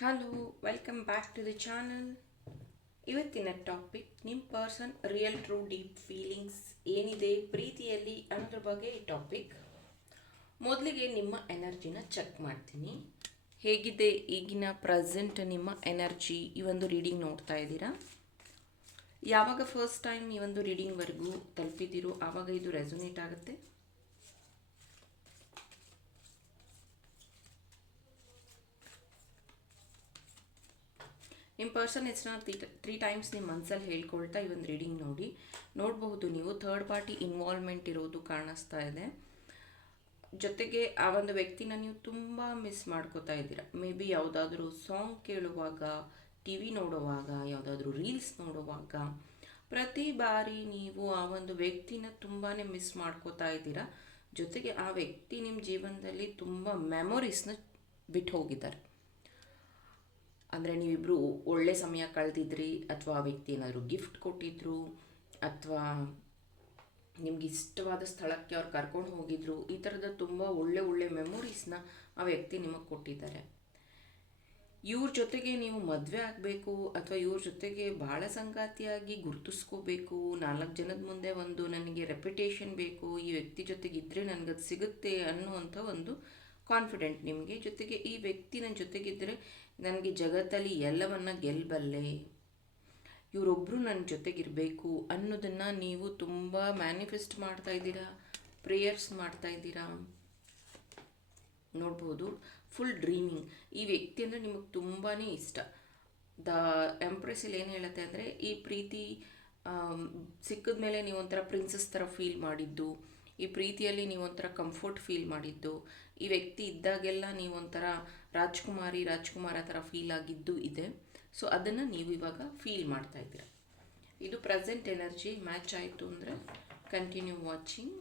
Hello, welcome back to the channel. ಇವತ್ತಿನ topic ನಿಮ್ಮ person real true deep feelings ಏನಿದೆ ಪ್ರೀತಿಯಲ್ಲಿ ಅನ್ನೋದ್ರ ಬಗ್ಗೆ ಈ ಟಾಪಿಕ್. ಮೊದಲಿಗೆ ನಿಮ್ಮ ಎನರ್ಜಿನ ಚೆಕ್ ಮಾಡ್ತೀನಿ. ಹೇಗಿದೆ ಈಗಿನ ಪ್ರೆಸೆಂಟ್ ನಿಮ್ಮ ಎನರ್ಜಿ? ಈ ಒಂದು ರೀಡಿಂಗ್ ನೋಡ್ತಾ ಇದ್ದೀರಾ? ಯಾವಾಗ ಫಸ್ಟ್ ಟೈಮ್ ಈ ಒಂದು ರೀಡಿಂಗ್ವರೆಗೂ ತಲುಪಿದ್ದೀರೋ ಆವಾಗ ಇದು ರೆಸೊನೇಟ್ ಆಗುತ್ತೆ. ನಿಮ್ಮ ಪರ್ಸನ್ ಹೆಸರನ್ನ ತ್ರೀ ಟೈಮ್ಸ್ ನಿಮ್ಮ ಮನಸ್ಸಲ್ಲಿ ಹೇಳ್ಕೊಳ್ತಾ ಈ ಒಂದು ರೀಡಿಂಗ್ ನೋಡಬಹುದು. ನೀವು ಥರ್ಡ್ ಪಾರ್ಟಿ ಇನ್ವಾಲ್ವ್ಮೆಂಟ್ ಇರೋದು ಕಾಣಿಸ್ತಾ ಇದೆ. ಜೊತೆಗೆ ಆ ಒಂದು ವ್ಯಕ್ತಿನ ನೀವು ತುಂಬ ಮಿಸ್ ಮಾಡ್ಕೋತಾ ಇದ್ದೀರಾ. ಮೇ ಬಿ ಯಾವುದಾದ್ರೂ ಸಾಂಗ್ ಕೇಳುವಾಗ, ಟಿ ವಿ ನೋಡುವಾಗ, ಯಾವುದಾದ್ರೂ ರೀಲ್ಸ್ ನೋಡುವಾಗ ಪ್ರತಿ ಬಾರಿ ನೀವು ಆ ಒಂದು ವ್ಯಕ್ತಿನ ತುಂಬಾ ಮಿಸ್ ಮಾಡ್ಕೋತಾ ಇದ್ದೀರಾ. ಜೊತೆಗೆ ಆ ವ್ಯಕ್ತಿ ನಿಮ್ಮ ಜೀವನದಲ್ಲಿ ತುಂಬ ಮೆಮೊರೀಸ್ನ ಬಿಟ್ಟು ಹೋಗಿದ್ದಾರೆ. ಅಂದರೆ ನೀವಿಬ್ಬರು ಒಳ್ಳೆ ಸಮಯ ಕಳೆದಿದ್ರಿ, ಅಥವಾ ಆ ವ್ಯಕ್ತಿ ಏನಾದರೂ ಗಿಫ್ಟ್ ಕೊಟ್ಟಿದ್ರು, ಅಥವಾ ನಿಮ್ಗೆ ಇಷ್ಟವಾದ ಸ್ಥಳಕ್ಕೆ ಅವ್ರು ಕರ್ಕೊಂಡು ಹೋಗಿದ್ರು. ಈ ಥರದ ತುಂಬ ಒಳ್ಳೆ ಮೆಮೊರೀಸ್ನ ಆ ವ್ಯಕ್ತಿ ನಿಮಗೆ ಕೊಟ್ಟಿದ್ದಾರೆ. ಇವ್ರ ಜೊತೆಗೆ ನೀವು ಮದುವೆ ಆಗಬೇಕು, ಅಥವಾ ಇವ್ರ ಜೊತೆಗೆ ಭಾಳ ಸಂಗಾತಿಯಾಗಿ ಗುರುತಿಸ್ಕೋಬೇಕು, 4 ಜನದ ಮುಂದೆ ಒಂದು ನನಗೆ ರೆಪ್ಯುಟೇಷನ್ ಬೇಕು, ಈ ವ್ಯಕ್ತಿ ಜೊತೆಗೆ ಇದ್ದರೆ ನನಗದು ಸಿಗುತ್ತೆ ಅನ್ನುವಂಥ ಒಂದು ಕಾನ್ಫಿಡೆಂಟ್ ನಿಮಗೆ. ಜೊತೆಗೆ ಈ ವ್ಯಕ್ತಿ ನನ್ನ ಜೊತೆಗಿದ್ದರೆ ನನಗೆ ಜಗತ್ತಲ್ಲಿ ಎಲ್ಲವನ್ನ ಗೆಲ್ಲಬಲ್ಲೆ, ಇವರೊಬ್ಬರು ನನ್ನ ಜೊತೆಗಿರಬೇಕು ಅನ್ನೋದನ್ನು ನೀವು ತುಂಬ ಮ್ಯಾನಿಫೆಸ್ಟ್ ಮಾಡ್ತಾ ಇದ್ದೀರಾ, ಪ್ರೇಯರ್ಸ್ ಮಾಡ್ತಾ ಇದ್ದೀರಾ ನೋಡ್ಬೋದು. Full dreaming. ಈ ವ್ಯಕ್ತಿ ಅಂದರೆ ನಿಮಗೆ ತುಂಬಾ ಇಷ್ಟ. ದ ಎಂಪ್ರೆಸ್ಸಲ್ಲಿ ಏನು ಹೇಳುತ್ತೆ ಅಂದರೆ, ಈ ಪ್ರೀತಿ ಸಿಕ್ಕಿದ ಮೇಲೆ ನೀವು ಒಂಥರ ಪ್ರಿನ್ಸಸ್ ಥರ ಫೀಲ್ ಮಾಡಿದ್ದು, ಈ ಪ್ರೀತಿಯಲ್ಲಿ ನೀವು ಒಂಥರ ಕಂಫರ್ಟ್ ಫೀಲ್ ಮಾಡಿದ್ದು, ಈ ವ್ಯಕ್ತಿ ಇದ್ದಾಗೆಲ್ಲ ನೀವು ಒಂಥರ ರಾಜ್ಕುಮಾರ ಥರ ಫೀಲ್ ಆಗಿದ್ದು ಇದೆ. ಸೊ ಅದನ್ನು ನೀವು ಇವಾಗ ಫೀಲ್ ಮಾಡ್ತಾ ಇದ್ದೀರ. ಇದು ಪ್ರೆಸೆಂಟ್ ಎನರ್ಜಿ ಮ್ಯಾಚ್ ಆಯಿತು ಅಂದರೆ ಕಂಟಿನ್ಯೂ ವಾಚಿಂಗ್.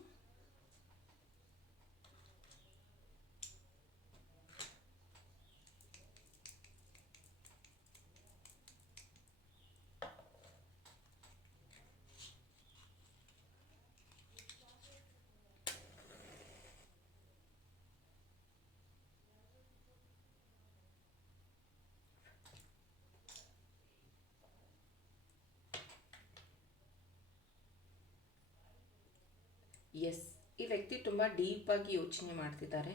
ಎಸ್, ಈ ವ್ಯಕ್ತಿ ತುಂಬ ಡೀಪಾಗಿ ಯೋಚನೆ ಮಾಡ್ತಿದ್ದಾರೆ.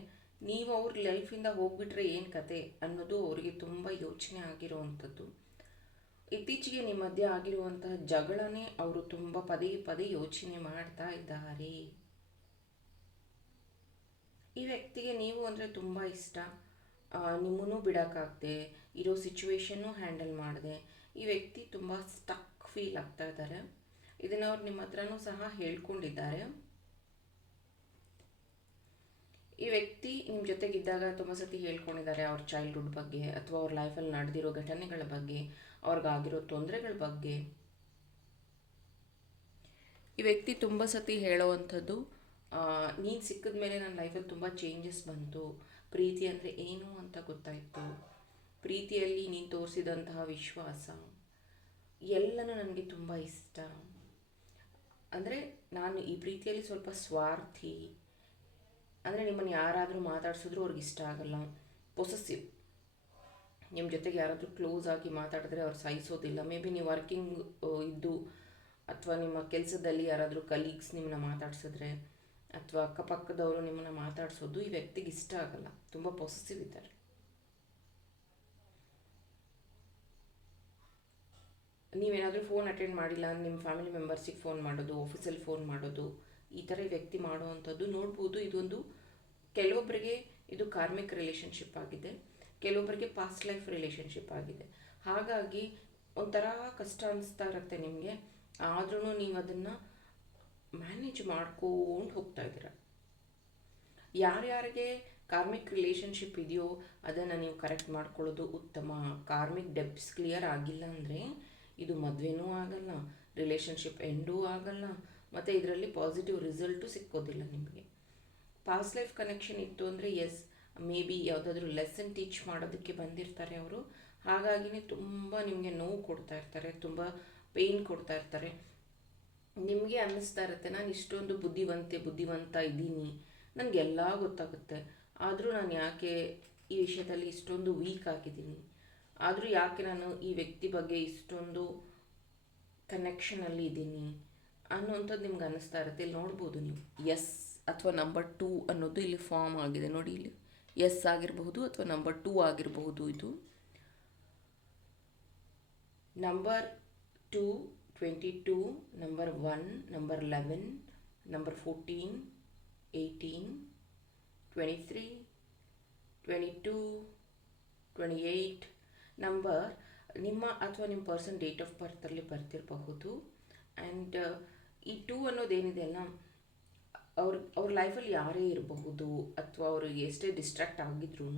ನೀವು ಅವ್ರ ಲೈಫಿಂದ ಹೋಗ್ಬಿಟ್ರೆ ಏನು ಕತೆ ಅನ್ನೋದು ಅವರಿಗೆ ತುಂಬ ಯೋಚನೆ ಆಗಿರುವಂಥದ್ದು. ಇತ್ತೀಚೆಗೆ ನಿಮ್ಮ ಮಧ್ಯೆ ಆಗಿರುವಂತಹ ಜಗಳನೇ ಅವರು ತುಂಬ ಪದೇ ಯೋಚನೆ ಮಾಡ್ತಾ ಇದ್ದಾರೆ. ಈ ವ್ಯಕ್ತಿಗೆ ನೀವು ಅಂದರೆ ತುಂಬ ಇಷ್ಟ. ನಿಮ್ಮನ್ನು ಬಿಡೋಕ್ಕಾಗದೆ ಇರೋ ಸಿಚುವೇಶನ್ನು ಹ್ಯಾಂಡಲ್ ಮಾಡಿದೆ ಈ ವ್ಯಕ್ತಿ ತುಂಬ ಸ್ಟಕ್ ಫೀಲ್ ಆಗ್ತಾ ಇದ್ದಾರೆ. ಇದನ್ನು ಅವ್ರು ನಿಮ್ಮ ಹತ್ರನೂ ಸಹ ಹೇಳ್ಕೊಂಡಿದ್ದಾರೆ. ಈ ವ್ಯಕ್ತಿ ನಿಮ್ಮ ಜೊತೆಗಿದ್ದಾಗ ತುಂಬ ಸತಿ ಹೇಳ್ಕೊಂಡಿದ್ದಾರೆ ಅವ್ರ ಚೈಲ್ಡ್ಹುಡ್ ಬಗ್ಗೆ, ಅಥವಾ ಅವ್ರ ಲೈಫಲ್ಲಿ ನಡೆದಿರೋ ಘಟನೆಗಳ ಬಗ್ಗೆ, ಅವ್ರಿಗಾಗಿರೋ ತೊಂದರೆಗಳ ಬಗ್ಗೆ. ಈ ವ್ಯಕ್ತಿ ತುಂಬ ಸತಿ ಹೇಳೋವಂಥದ್ದು, ನೀನು ಸಿಕ್ಕಿದ ಮೇಲೆ ನನ್ನ ಲೈಫಲ್ಲಿ ತುಂಬ ಚೇಂಜಸ್ ಬಂತು, ಪ್ರೀತಿ ಅಂದರೆ ಏನು ಅಂತ ಗೊತ್ತಾಯಿತು, ಪ್ರೀತಿಯಲ್ಲಿ ನೀನು ತೋರಿಸಿದಂತಹ ವಿಶ್ವಾಸ ಎಲ್ಲನೂ ನನಗೆ ತುಂಬ ಇಷ್ಟ. ಅಂದರೆ ನಾನು ಈ ಪ್ರೀತಿಯಲ್ಲಿ ಸ್ವಲ್ಪ ಸ್ವಾರ್ಥಿ. ಅಂದರೆ ನಿಮ್ಮನ್ನು ಯಾರಾದರೂ ಮಾತಾಡ್ಸಿದ್ರು ಅವ್ರಿಗೆ ಇಷ್ಟ ಆಗಲ್ಲ, ಪೊಸೆಸಿವ್. ನಿಮ್ಮ ಜೊತೆಗೆ ಯಾರಾದರೂ ಕ್ಲೋಸ್ ಆಗಿ ಮಾತಾಡಿದ್ರೆ ಅವ್ರು ಸಹಿಸೋದಿಲ್ಲ. ಮೇ ಬಿ ನೀವು ವರ್ಕಿಂಗ್ ಇದ್ದು, ಅಥವಾ ನಿಮ್ಮ ಕೆಲಸದಲ್ಲಿ ಯಾರಾದರೂ ಕಲೀಗ್ಸ್ ನಿಮ್ಮನ್ನ ಮಾತಾಡ್ಸಿದ್ರೆ, ಅಥವಾ ಅಕ್ಕಪಕ್ಕದವರು ನಿಮ್ಮನ್ನು ಮಾತಾಡಿಸೋದು ಈ ವ್ಯಕ್ತಿಗೆ ಇಷ್ಟ ಆಗಲ್ಲ. ತುಂಬ ಪೊಸೆಸಿವ್ ಇದ್ದಾರೆ. ನೀವೇನಾದರೂ ಫೋನ್ ಅಟೆಂಡ್ ಮಾಡಿಲ್ಲ ಅಂದರೆ ನಿಮ್ಮ ಫ್ಯಾಮಿಲಿ ಮೆಂಬರ್ಸಿಗೆ ಫೋನ್ ಮಾಡೋದು, ಆಫೀಸಲ್ಲಿ ಫೋನ್ ಮಾಡೋದು, ಈ ಥರ ಈ ವ್ಯಕ್ತಿ ಮಾಡುವಂಥದ್ದು ನೋಡ್ಬೋದು. ಇದೊಂದು ಕೆಲವೊಬ್ಬರಿಗೆ ಇದು ಕಾರ್ಮಿಕ್ ರಿಲೇಷನ್ಶಿಪ್ ಆಗಿದೆ, ಕೆಲವೊಬ್ಬರಿಗೆ ಪಾಸ್ಟ್ ಲೈಫ್ ರಿಲೇಷನ್ಶಿಪ್ ಆಗಿದೆ. ಹಾಗಾಗಿ ಒಂಥರ ಕಷ್ಟ ಅನಿಸ್ತಾ ಇರುತ್ತೆ ನಿಮಗೆ, ಆದ್ರೂ ನೀವು ಅದನ್ನು ಮ್ಯಾನೇಜ್ ಮಾಡ್ಕೊಂಡು ಹೋಗ್ತಾ ಇದ್ದೀರ. ಯಾರ್ಯಾರಿಗೆ ಕಾರ್ಮಿಕ್ ರಿಲೇಷನ್ಶಿಪ್ ಇದೆಯೋ ಅದನ್ನು ನೀವು ಕರೆಕ್ಟ್ ಮಾಡ್ಕೊಳ್ಳೋದು ಉತ್ತಮ. ಕಾರ್ಮಿಕ್ ಡೆಬ್ಟ್ಸ್ ಕ್ಲಿಯರ್ ಆಗಿಲ್ಲ ಅಂದರೆ ಇದು ಮದುವೆನೂ ಆಗಲ್ಲ, ರಿಲೇಷನ್ಶಿಪ್ ಎಂಡೂ ಆಗಲ್ಲ, ಮತ್ತು ಇದರಲ್ಲಿ ಪಾಸಿಟಿವ್ ರಿಸಲ್ಟು ಸಿಕ್ಕೋದಿಲ್ಲ ನಿಮಗೆ. ಪಾಸ್ಟ್ ಲೈಫ್ ಕನೆಕ್ಷನ್ ಇತ್ತು ಅಂದರೆ ಎಸ್, ಮೇ ಬಿ ಯಾವುದಾದ್ರೂ ಲೆಸನ್ ಟೀಚ್ ಮಾಡೋದಕ್ಕೆ ಬಂದಿರ್ತಾರೆ ಅವರು. ಹಾಗಾಗಿನೇ ತುಂಬ ನಿಮಗೆ ನೋವು ಕೊಡ್ತಾ ಇರ್ತಾರೆ, ತುಂಬ ಪೇಯ್ನ್ ಕೊಡ್ತಾ ಇರ್ತಾರೆ. ನಿಮಗೆ ಅನ್ನಿಸ್ತಾ ಇರುತ್ತೆ, ನಾನು ಇಷ್ಟೊಂದು ಬುದ್ಧಿವಂತ ಇದ್ದೀನಿ, ನನಗೆಲ್ಲ ಗೊತ್ತಾಗುತ್ತೆ, ಆದರೂ ನಾನು ಯಾಕೆ ಈ ವಿಷಯದಲ್ಲಿ ಇಷ್ಟೊಂದು ವೀಕ್ ಆಗಿದ್ದೀನಿ, ಆದರೂ ಯಾಕೆ ನಾನು ಈ ವ್ಯಕ್ತಿ ಬಗ್ಗೆ ಇಷ್ಟೊಂದು ಕನೆಕ್ಷನಲ್ಲಿ ಇದ್ದೀನಿ ಅನ್ನುವಂಥದ್ದು ನಿಮ್ಗೆ ಅನ್ನಿಸ್ತಾ ಇರುತ್ತೆ. ಇಲ್ಲಿ ನೋಡ್ಬೋದು ನೀವು ಎಸ್ ಅಥವಾ ನಂಬರ್ 2 ಅನ್ನೋದು ಇಲ್ಲಿ ಫಾರ್ಮ್ ಆಗಿದೆ ನೋಡಿ. ಇಲ್ಲಿ ಎಸ್ ಆಗಿರಬಹುದು ಅಥವಾ ನಂಬರ್ 2 ಆಗಿರಬಹುದು. ಇದು number 2, 22, number 1, number 11, number 14, 18, 23, 22, 28 number ನಿಮ್ಮ ಅಥವಾ ನಿಮ್ಮ ಪರ್ಸನ್ ಡೇಟ್ ಆಫ್ ಬರ್ತಲ್ಲಿ ಬರ್ತಿರಬಹುದು. ಆ್ಯಂಡ್ ಈ 2 ಅನ್ನೋದೇನಿದೆ ಅಲ್ಲ, ಅವ್ರ ಲೈಫಲ್ಲಿ ಯಾರೇ ಇರಬಹುದು ಅಥವಾ ಅವರು ಎಷ್ಟೇ ಡಿಸ್ಟ್ರಾಕ್ಟ್ ಆಗಿದ್ರೂ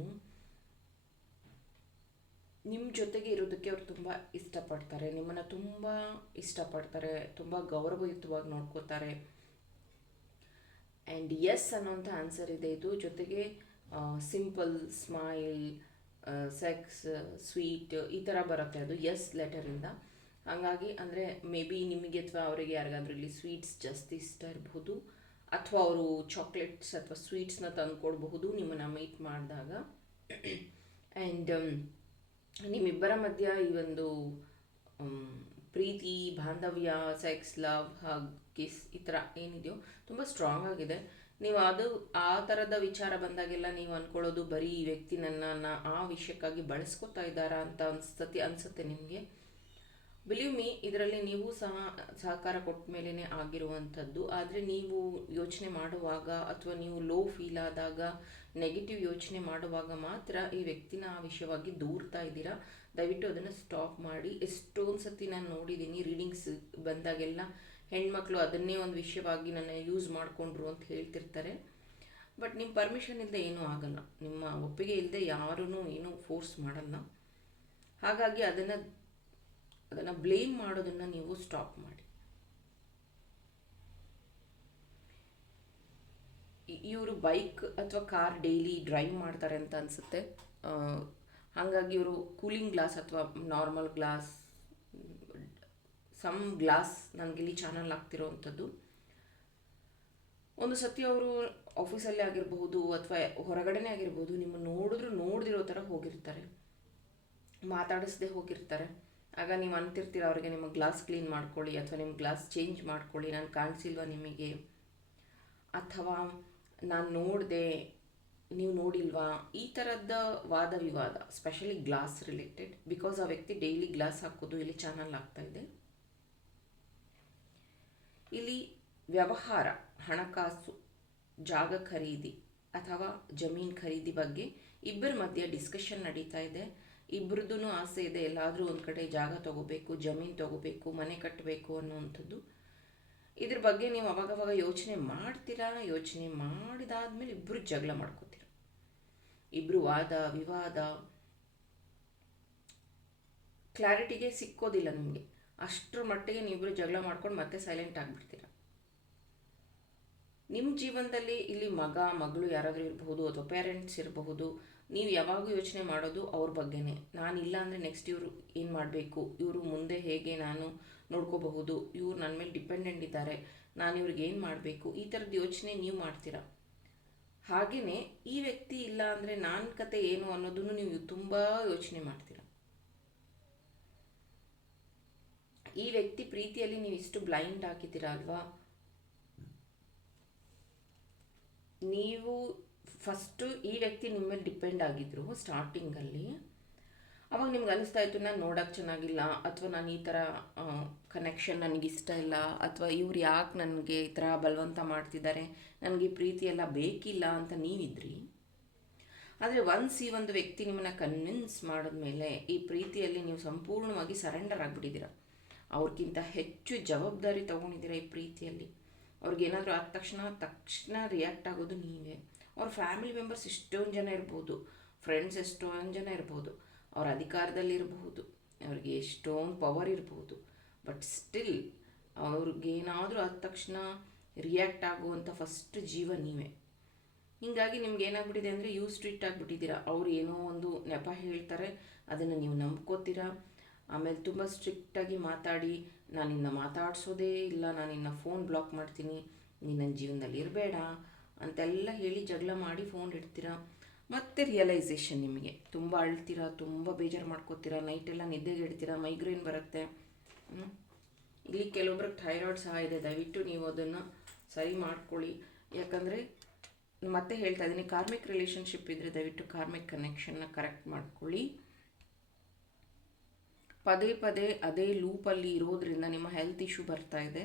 ನಿಮ್ಮ ಜೊತೆಗೆ ಇರೋದಕ್ಕೆ ಅವ್ರು ತುಂಬ ಇಷ್ಟಪಡ್ತಾರೆ, ನಿಮ್ಮನ್ನು ತುಂಬ ಇಷ್ಟಪಡ್ತಾರೆ, ತುಂಬ ಗೌರವಯುತವಾಗಿ ನೋಡ್ಕೋತಾರೆ. ಆ್ಯಂಡ್ ಎಸ್ ಅನ್ನೋಂಥ ಆನ್ಸರ್ ಇದೆ ಇದು. ಜೊತೆಗೆ ಸಿಂಪಲ್, ಸ್ಮೈಲ್, ಸೆಕ್ಸ್, ಸ್ವೀಟ್ ಈ ಥರ ಬರುತ್ತೆ ಅದು ಎಸ್ ಲೆಟರಿಂದ. ಹಾಗಾಗಿ ಅಂದರೆ ಮೇ ಬಿ ನಿಮಗೆ ಅಥವಾ ಅವರಿಗೆ ಯಾರಿಗಾದ್ರೂ ಇಲ್ಲಿ ಸ್ವೀಟ್ಸ್ ಜಾಸ್ತಿ ಇಷ್ಟ ಇರಬಹುದು, ಅಥವಾ ಅವರು ಚಾಕ್ಲೇಟ್ಸ್ ಅಥವಾ ಸ್ವೀಟ್ಸ್ನ ತಂದುಕೊಡ್ಬಹುದು ನಿಮ್ಮನ್ನು ಮೀಟ್ ಮಾಡಿದಾಗ. ಆ್ಯಂಡ್ ನಿಮ್ಮಿಬ್ಬರ ಮಧ್ಯ ಈ ಒಂದು ಪ್ರೀತಿ, ಬಾಂಧವ್ಯ, ಸೆಕ್ಸ್, ಲವ್, ಹಗ್, ಕಿಸ್ ಈ ಥರ ಏನಿದೆಯೋ ತುಂಬ ಸ್ಟ್ರಾಂಗ್ ಆಗಿದೆ. ನೀವು ಅದು ಆ ಥರದ ವಿಚಾರ ಬಂದಾಗೆಲ್ಲ ನೀವು ಅಂದ್ಕೊಳ್ಳೋದು ಬರೀ ಈ ವ್ಯಕ್ತಿ ನನ್ನನ್ನು ಆ ವಿಷಯಕ್ಕಾಗಿ ಬಳಸ್ಕೊತಾ ಇದ್ದಾರಾ ಅಂತ ಅನಿಸುತ್ತೆ ನಿಮಗೆ. ಬಿಲೀವ್ ಮೀ, ಇದರಲ್ಲಿ ನೀವು ಸಹಕಾರ ಕೊಟ್ಟ ಮೇಲೇ ಆಗಿರುವಂಥದ್ದು. ಆದರೆ ನೀವು ಯೋಚನೆ ಮಾಡುವಾಗ ಅಥವಾ ನೀವು ಲೋ ಫೀಲ್ ಆದಾಗ, ನೆಗೆಟಿವ್ ಯೋಚನೆ ಮಾಡುವಾಗ ಮಾತ್ರ ಈ ವ್ಯಕ್ತಿನ ಆ ವಿಷಯವಾಗಿ ದೂರ್ತಾ ಇದ್ದೀರಾ. ದಯವಿಟ್ಟು ಅದನ್ನು ಸ್ಟಾಪ್ ಮಾಡಿ. ಎಷ್ಟೊಂದು ಸತಿ ನಾನು ನೋಡಿದ್ದೀನಿ, ರೀಡಿಂಗ್ಸ್ ಬಂದಾಗೆಲ್ಲ ಹೆಣ್ಮಕ್ಳು ಅದನ್ನೇ ಒಂದು ವಿಷಯವಾಗಿ ನನ್ನ ಯೂಸ್ ಮಾಡಿಕೊಂಡ್ರು ಅಂತ ಹೇಳ್ತಿರ್ತಾರೆ. ಬಟ್ ನಿಮ್ಮ ಪರ್ಮಿಷನ್ ಇಲ್ಲದೆ ಏನೂ ಆಗಲ್ಲ, ನಿಮ್ಮ ಒಪ್ಪಿಗೆ ಇಲ್ಲದೆ ಯಾರೂ ಏನೂ ಫೋರ್ಸ್ ಮಾಡಲ್ಲ. ಹಾಗಾಗಿ ಅದನ್ನು ಬ್ಲೇಮ್ ಮಾಡೋದನ್ನು ನೀವು ಸ್ಟಾಪ್ ಮಾಡಿ. ಇವರು ಬೈಕ್ ಅಥವಾ ಕಾರ್ ಡೈಲಿ ಡ್ರೈವ್ ಮಾಡ್ತಾರೆ ಅಂತ ಅನಿಸುತ್ತೆ. ಹಾಗಾಗಿ ಇವರು ಕೂಲಿಂಗ್ ಗ್ಲಾಸ್ ಅಥವಾ ನಾರ್ಮಲ್ ಗ್ಲಾಸ್, ಸಮ್ ಗ್ಲಾಸ್ ನನಗಿಲ್ಲಿ ಚಾನಲ್ ಆಗ್ತಿರೋ ಅಂಥದ್ದು. ಒಂದು ಸತಿ ಅವರು ಆಫೀಸಲ್ಲೇ ಆಗಿರಬಹುದು ಅಥವಾ ಹೊರಗಡೆನೇ ಆಗಿರ್ಬೋದು, ನಿಮ್ಮ ನೋಡ್ದಿರೋ ಥರ ಹೋಗಿರ್ತಾರೆ, ಮಾತಾಡಿಸ್ದೆ ಹೋಗಿರ್ತಾರೆ. ಆಗ ನೀವು ಅಂತಿರ್ತೀರ ಅವ್ರಿಗೆ, ನಿಮ್ಮ ಗ್ಲಾಸ್ ಕ್ಲೀನ್ ಮಾಡ್ಕೊಳ್ಳಿ ಅಥವಾ ನಿಮ್ಮ ಗ್ಲಾಸ್ ಚೇಂಜ್ ಮಾಡ್ಕೊಳ್ಳಿ, ನಾನು ಕಾಣಿಸಿಲ್ವ ನಿಮಗೆ, ಅಥವಾ ನಾನು ನೋಡಿದೆ ನೀವು ನೋಡಿಲ್ವಾ, ಈ ಥರದ ವಾದ ವಿವಾದ, ಸ್ಪೆಷಲಿ ಗ್ಲಾಸ್ ರಿಲೇಟೆಡ್. ಬಿಕಾಸ್ ಆ ವ್ಯಕ್ತಿ ಡೈಲಿ ಗ್ಲಾಸ್ ಹಾಕೋದು ಇಲ್ಲಿ ಚಾನಲ್ ಆಗ್ತಾ ಇದೆ. ಇಲ್ಲಿ ವ್ಯವಹಾರ, ಹಣಕಾಸು, ಜಾಗ ಖರೀದಿ ಅಥವಾ ಜಮೀನು ಖರೀದಿ ಬಗ್ಗೆ ಇಬ್ಬರ ಮಧ್ಯೆ ಡಿಸ್ಕಷನ್ ನಡೀತಾ ಇದೆ. ಇಬ್ಬರದ್ದು ಆಸೆ ಇದೆ, ಎಲ್ಲಾದರೂ ಒಂದು ಕಡೆ ಜಾಗ ತೊಗೋಬೇಕು, ಜಮೀನು ತೊಗೋಬೇಕು, ಮನೆ ಕಟ್ಟಬೇಕು ಅನ್ನೋವಂಥದ್ದು. ಇದ್ರ ಬಗ್ಗೆ ನೀವು ಅವಾಗವಾಗ ಯೋಚನೆ ಮಾಡ್ತೀರಾ. ಯೋಚನೆ ಮಾಡಿದಾದ್ಮೇಲೆ ಇಬ್ಬರು ಜಗಳ ಮಾಡ್ಕೋತೀರ, ಇಬ್ಬರು ವಾದ ವಿವಾದ, ಕ್ಲಾರಿಟಿಗೆ ಸಿಕ್ಕೋದಿಲ್ಲ ನಿಮಗೆ. ಅಷ್ಟರ ಮಟ್ಟಿಗೆ ನೀವಿಬ್ಬರು ಜಗಳ ಮಾಡ್ಕೊಂಡು ಮತ್ತೆ ಸೈಲೆಂಟ್ ಆಗಿಬಿಡ್ತೀರ. ನಿಮ್ಮ ಜೀವನದಲ್ಲಿ ಇಲ್ಲಿ ಮಗ ಮಗಳು ಯಾರಾದರೂ ಇರಬಹುದು ಅಥವಾ ಪೇರೆಂಟ್ಸ್ ಇರಬಹುದು. ನೀವು ಯಾವಾಗೂ ಯೋಚನೆ ಮಾಡೋದು ಅವ್ರ ಬಗ್ಗೆನೇ. ನಾನಿಲ್ಲ ಅಂದರೆ ನೆಕ್ಸ್ಟ್ ಇವರು ಏನು ಮಾಡಬೇಕು, ಇವರು ಮುಂದೆ ಹೇಗೆ ನಾನು ನೋಡ್ಕೋಬಹುದು, ಇವ್ರು ನನ್ನ ಮೇಲೆ ಡಿಪೆಂಡೆಂಟ್ ಇದ್ದಾರೆ, ನಾನು ಇವ್ರಿಗೆ ಏನು ಮಾಡಬೇಕು, ಈ ಥರದ ಯೋಚನೆ ನೀವು ಮಾಡ್ತೀರಾ. ಹಾಗೆಯೇ ಈ ವ್ಯಕ್ತಿ ಇಲ್ಲ ಅಂದರೆ ನನ್ನ ಕತೆ ಏನು ಅನ್ನೋದನ್ನು ನೀವು ತುಂಬ ಯೋಚನೆ ಮಾಡ್ತೀರ. ಈ ವ್ಯಕ್ತಿ ಪ್ರೀತಿಯಲ್ಲಿ ನೀವು ಇಷ್ಟು ಬ್ಲೈಂಡ್ ಆಗಿದ್ದೀರಾ ಅಲ್ವಾ. ನೀವು ಫಸ್ಟು ಈ ವ್ಯಕ್ತಿ ನಿಮ್ಮ ಮೇಲೆ ಡಿಪೆಂಡ್ ಆಗಿದ್ರು ಸ್ಟಾರ್ಟಿಂಗಲ್ಲಿ. ಅವಾಗ ನಿಮ್ಗೆ ಅನಿಸ್ತಾ ಇತ್ತು ನಾನು ನೋಡೋಕ್ಕೆ ಚೆನ್ನಾಗಿಲ್ಲ, ಅಥವಾ ನಾನು ಈ ಥರ ಕನೆಕ್ಷನ್ ನನಗಿಷ್ಟ ಇಲ್ಲ, ಅಥವಾ ಇವ್ರು ಯಾಕೆ ನನಗೆ ಈ ಥರ ಬಲವಂತ ಮಾಡ್ತಿದ್ದಾರೆ, ನನಗೆ ಪ್ರೀತಿ ಎಲ್ಲ ಬೇಕಿಲ್ಲ ಅಂತ ನೀವಿದ್ರಿ. ಆದರೆ ಒನ್ಸ್ ಈ ಒಂದು ವ್ಯಕ್ತಿ ನಿಮ್ಮನ್ನು ಕನ್ವಿನ್ಸ್ ಮಾಡಿದ್ಮೇಲೆ ಈ ಪ್ರೀತಿಯಲ್ಲಿ ನೀವು ಸಂಪೂರ್ಣವಾಗಿ ಸರೆಂಡರ್ ಆಗಿಬಿಟ್ಟಿದ್ದೀರ. ಅವ್ರಿಗಿಂತ ಹೆಚ್ಚು ಜವಾಬ್ದಾರಿ ತೊಗೊಂಡಿದ್ದೀರ ಈ ಪ್ರೀತಿಯಲ್ಲಿ. ಅವ್ರಿಗೇನಾದರೂ ಆದ ತಕ್ಷಣ ರಿಯಾಕ್ಟ್ ಆಗೋದು ನೀವೇ. ಅವ್ರ ಫ್ಯಾಮಿಲಿ ಮೆಂಬರ್ಸ್ ಎಷ್ಟೊಂದು ಜನ ಇರ್ಬೋದು, ಫ್ರೆಂಡ್ಸ್ ಎಷ್ಟೊಂದು ಜನ ಇರ್ಬೋದು, ಅವ್ರ ಅಧಿಕಾರದಲ್ಲಿರಬಹುದು, ಅವ್ರಿಗೆ ಎಷ್ಟೊಂದು ಪವರ್ ಇರ್ಬೋದು. ಬಟ್ ಸ್ಟಿಲ್ ಅವ್ರಿಗೇನಾದರೂ ಆದ ತಕ್ಷಣ ರಿಯಾಕ್ಟ್ ಆಗುವಂಥ ಫಸ್ಟ್ ಜೀವ ನೀವೇ. ಹೀಗಾಗಿ ನಿಮ್ಗೆ ಏನಾಗ್ಬಿಟ್ಟಿದೆ ಅಂದರೆ ಯೂಸ್ ಟ್ರೀಟ್ ಆಗಿಬಿಟ್ಟಿದ್ದೀರಾ. ಅವ್ರು ಏನೋ ಒಂದು ನೆಪ ಹೇಳ್ತಾರೆ, ಅದನ್ನು ನೀವು ನಂಬ್ಕೋತೀರಾ. ಆಮೇಲೆ ತುಂಬ ಸ್ಟ್ರಿಕ್ಟಾಗಿ ಮಾತಾಡಿ, ನಾನಿನ್ನ ಮಾತಾಡಿಸೋದೇ ಇಲ್ಲ, ನಾನಿನ್ನ ಫೋನ್ ಬ್ಲಾಕ್ ಮಾಡ್ತೀನಿ, ನೀನು ನನ್ನ ಜೀವನದಲ್ಲಿ ಇರಬೇಡ ಅಂತೆಲ್ಲ ಹೇಳಿ ಜಗಳ ಮಾಡಿ ಫೋನ್ ಇಡ್ತೀರಾ. ಮತ್ತು ರಿಯಲೈಸೇಷನ್ ನಿಮಗೆ ತುಂಬ ಅಳ್ತೀರಾ, ತುಂಬ ಬೇಜಾರು ಮಾಡ್ಕೋತೀರಾ, ನೈಟೆಲ್ಲ ನಿದ್ದೆಗೆಡ್ತೀರಾ, ಮೈಗ್ರೇನ್ ಬರುತ್ತೆ. ಇಲ್ಲಿ ಕೆಲವೊಬ್ರಿಗೆ ಥೈರಾಯ್ಡ್ ಸಹ ಇದೆ. ದಯವಿಟ್ಟು ನೀವು ಅದನ್ನು ಸರಿ ಮಾಡ್ಕೊಳ್ಳಿ. ಯಾಕಂದರೆ ಮತ್ತೆ ಹೇಳ್ತಾ ಇದ್ದೀನಿ, ಕಾರ್ಮಿಕ್ ರಿಲೇಷನ್ಶಿಪ್ ಇದ್ದರೆ ದಯವಿಟ್ಟು ಕಾರ್ಮಿಕ್ ಕನೆಕ್ಷನ್ನ ಕರೆಕ್ಟ್ ಮಾಡ್ಕೊಳ್ಳಿ. ಪದೇ ಪದೇ ಅದೇ ಲೂಪಲ್ಲಿ ಇರೋದ್ರಿಂದ ನಿಮ್ಮ ಹೆಲ್ತ್ ಇಶ್ಯೂ ಬರ್ತಾ ಇದೆ.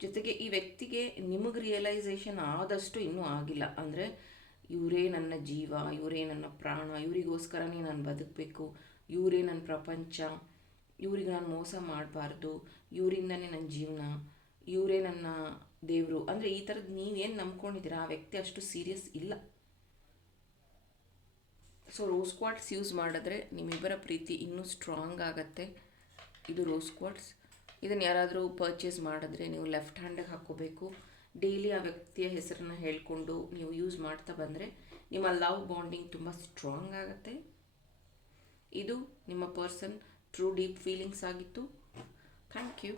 ಜೊತೆಗೆ ಈ ವ್ಯಕ್ತಿಗೆ ನಿಮಗೆ ರಿಯಲೈಸೇಷನ್ ಆದಷ್ಟು ಇನ್ನೂ ಆಗಿಲ್ಲ. ಅಂದರೆ ಇವರೇ ನನ್ನ ಜೀವ, ಇವರೇ ನನ್ನ ಪ್ರಾಣ, ಇವರಿಗೋಸ್ಕರನೇ ನಾನು ಬದುಕಬೇಕು, ಇವರೇ ನನ್ನ ಪ್ರಪಂಚ, ಇವ್ರಿಗೆ ನಾನು ಮೋಸ ಮಾಡಬಾರ್ದು, ಇವರಿಂದನೇ ನನ್ನ ಜೀವನ, ಇವರೇ ನನ್ನ ದೇವರು. ಅಂದರೆ ಈ ಥರದ್ದು ನೀವೇನು ನಂಬ್ಕೊಂಡಿದ್ದೀರಾ ಆ ವ್ಯಕ್ತಿ ಅಷ್ಟು ಸೀರಿಯಸ್ ಇಲ್ಲ. ಸೊ ರೋಸ್ ಕ್ವಾರ್ಟ್ಸ್ ಯೂಸ್ ಮಾಡಿದ್ರೆ ನಿಮ್ಮಿಬ್ಬರ ಪ್ರೀತಿ ಇನ್ನೂ ಸ್ಟ್ರಾಂಗ್ ಆಗುತ್ತೆ. ಇದು ರೋಸ್ ಕ್ವಾರ್ಟ್ಸ್. ಇದನ್ನು ಯಾರಾದರೂ ಪರ್ಚೇಸ್ ಮಾಡಿದ್ರೆ ನೀವು ಲೆಫ್ಟ್ ಹ್ಯಾಂಡಿಗೆ ಹಾಕ್ಕೋಬೇಕು. ಡೈಲಿ ಆ ವ್ಯಕ್ತಿಯ ಹೆಸರನ್ನು ಹೇಳಿಕೊಂಡು ನೀವು ಯೂಸ್ ಮಾಡ್ತಾ ಬಂದರೆ ನಿಮ್ಮ ಲವ್ ಬಾಂಡಿಂಗ್ ತುಂಬ ಸ್ಟ್ರಾಂಗ್ ಆಗುತ್ತೆ. ಇದು ನಿಮ್ಮ ಪರ್ಸನ್ ಟ್ರೂ ಡೀಪ್ ಫೀಲಿಂಗ್ಸ್ ಆಗಿತ್ತು. Thank you.